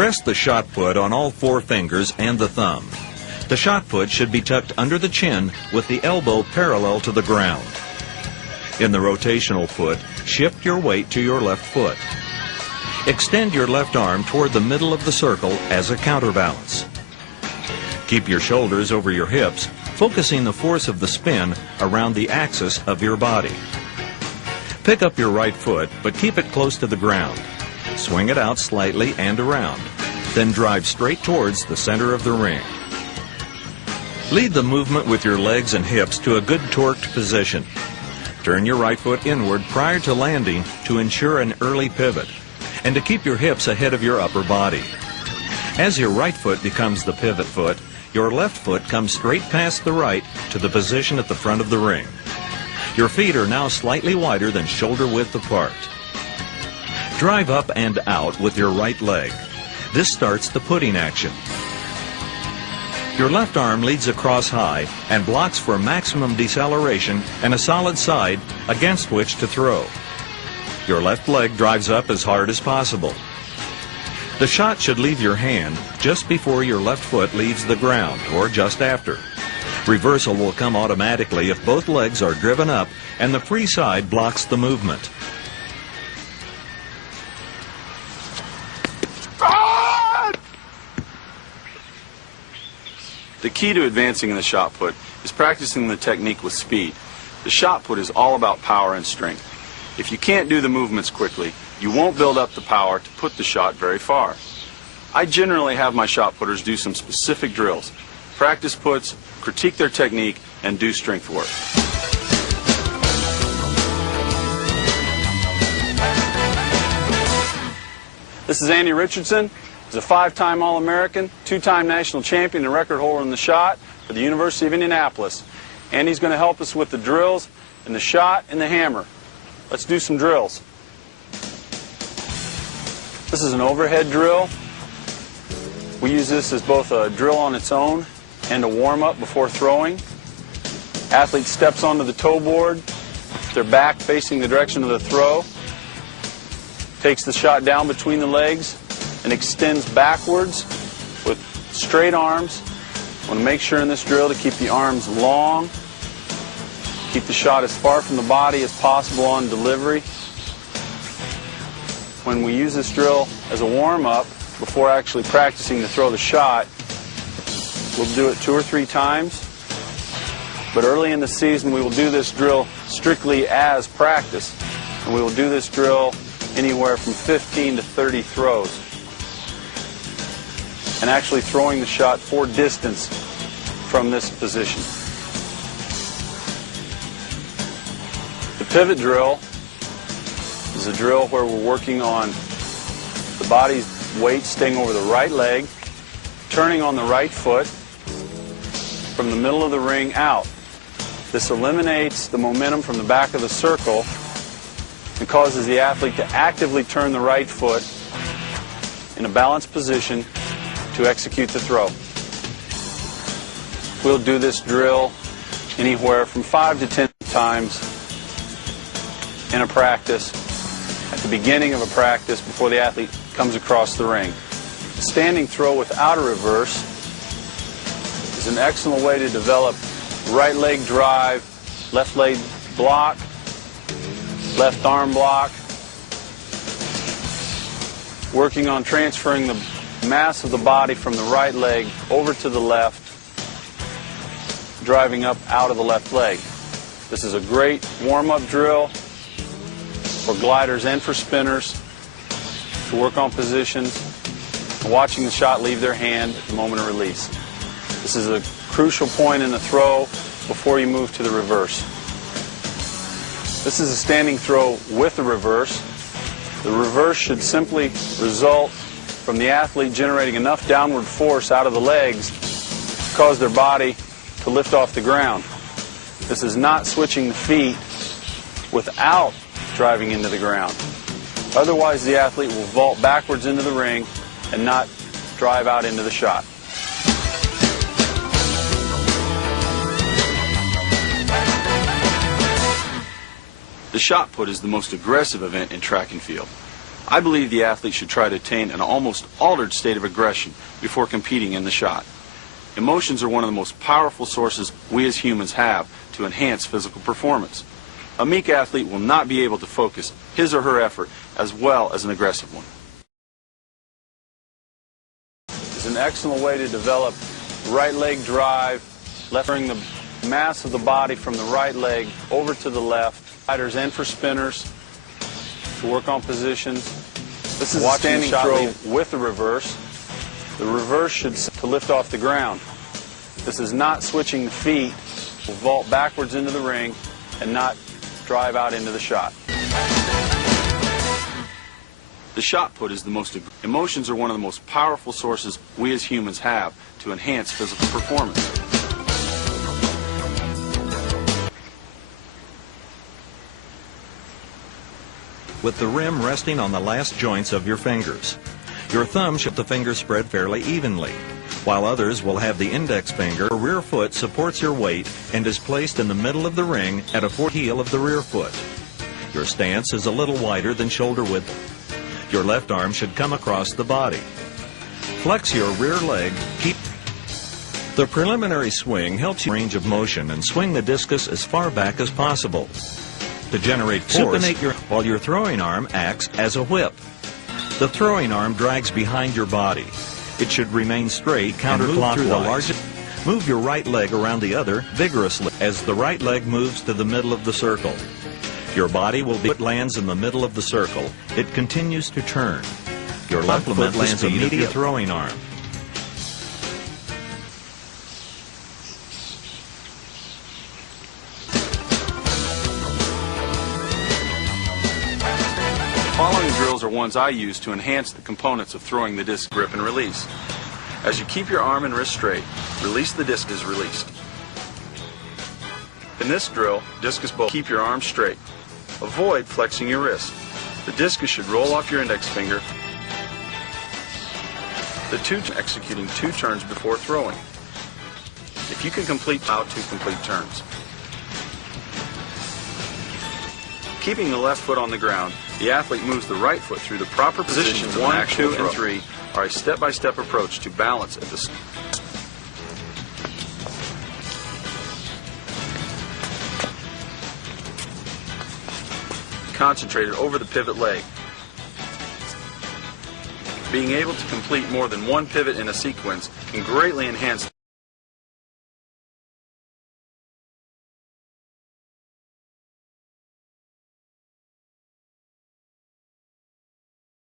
Rest the shot put on all 4 fingers and the thumb. The shot put should be tucked under the chin with the elbow parallel to the ground. In the rotational foot, shift your weight to your left foot. Extend your left arm toward the middle of the circle as a counterbalance. Keep your shoulders over your hips, focusing the force of the spin around the axis of your body. Pick up your right foot, but keep it close to the ground. Swing it out slightly and around. Then drive straight towards the center of the ring. Lead the movement with your legs and hips to a good torqued position. Turn your right foot inward prior to landing to ensure an early pivot, and to keep your hips ahead of your upper body. As your right foot becomes the pivot foot, your left foot comes straight past the right to the position at the front of the ring. Your feet are now slightly wider than shoulder width apart. Drive up and out with your right leg. This starts the putting action. Your left arm leads across high and blocks for maximum deceleration and a solid side against which to throw. Your left leg drives up as hard as possible. The shot should leave your hand just before your left foot leaves the ground, or just after. Reversal will come automatically if both legs are driven up and the free side blocks the movement. The key to advancing in the shot put is practicing the technique with speed. The shot put is all about power and strength. If you can't do the movements quickly, you won't build up the power to put the shot very far. I generally have my shot putters do some specific drills, practice puts, critique their technique, and do strength work. This is Andy Richardson. He's a 5-time All-American, 2-time national champion and record holder in the shot for the University of Indianapolis. Andy's going to help us with the drills and the shot and the hammer. Let's do some drills. This is an overhead drill. We use this as both a drill on its own and a warm-up before throwing. Athlete steps onto the toe board, their back facing the direction of the throw, takes the shot down between the legs, and extends backwards with straight arms. I want to make sure in this drill to keep the arms long, keep the shot as far from the body as possible on delivery. When we use this drill as a warm-up before actually practicing to throw the shot, we'll do it 2 or 3 times. But early in the season, we will do this drill strictly as practice. And we will do this drill anywhere from 15 to 30 throws. And actually throwing the shot for distance from this position. The pivot drill is a drill where we're working on the body's weight staying over the right leg, turning on the right foot from the middle of the ring out. This eliminates the momentum from the back of the circle and causes the athlete to actively turn the right foot in a balanced position to execute the throw. We'll do this drill anywhere from 5 to 10 times in a practice, at the beginning of a practice before the athlete comes across the ring. A standing throw without a reverse is an excellent way to develop right leg drive, left leg block, left arm block, working on transferring the mass of the body from the right leg over to the left, driving up out of the left leg. This is a great warm-up drill for gliders and for spinners to work on positions, watching the shot leave their hand at the moment of release. This is a crucial point in the throw before you move to the reverse. This is a standing throw with a reverse. The reverse should simply result from the athlete generating enough downward force out of the legs to cause their body to lift off the ground. This is not switching the feet without driving into the ground. Otherwise, the athlete will vault backwards into the ring and not drive out into the shot. The shot put is the most aggressive event in track and field. I believe the athlete should try to attain an almost altered state of aggression before competing in the shot. Emotions are one of the most powerful sources we as humans have to enhance physical performance. A meek athlete will not be able to focus his or her effort as well as an aggressive one. It's an excellent way to develop right leg drive, bring the mass of the body from the right leg over to the left, gliders and for spinners, to work on positions. This is watching a standing throw with the reverse. The reverse should to lift off the ground. This is not switching the feet. We'll vault backwards into the ring and not drive out into the shot. The shot put is the most... Emotions are one of the most powerful sources we as humans have to enhance physical performance. With the rim resting on the last joints of your fingers. Your thumb should the fingers spread fairly evenly, while others will have the index finger. Your rear foot supports your weight and is placed in the middle of the ring at a fourth heel of the rear foot. Your stance is a little wider than shoulder width. Your left arm should come across the body. Flex your rear leg. Keep the preliminary swing helps you range of motion and swing the discus as far back as possible. To generate force, while your throwing arm acts as a whip. The throwing arm drags behind your body. It should remain straight counterclockwise. Move your right leg around the other vigorously as the right leg moves to the middle of the circle. Your body will be foot lands in the middle of the circle. It continues to turn. Your left foot lands immediately the throwing arm. The following drills are ones I use to enhance the components of throwing the disc. Grip and release. As you keep your arm and wrist straight, release the disc is released. In this drill, discus bowl, keep your arm straight. Avoid flexing your wrist. The discus should roll off your index finger. Executing 2 turns before throwing. If you can complete out 2 complete turns. Keeping the left foot on the ground, the athlete moves the right foot through the proper positions. 1, 2, and 3 are a step-by-step approach to balance at the... Concentrated over the pivot leg. Being able to complete more than one pivot in a sequence can greatly enhance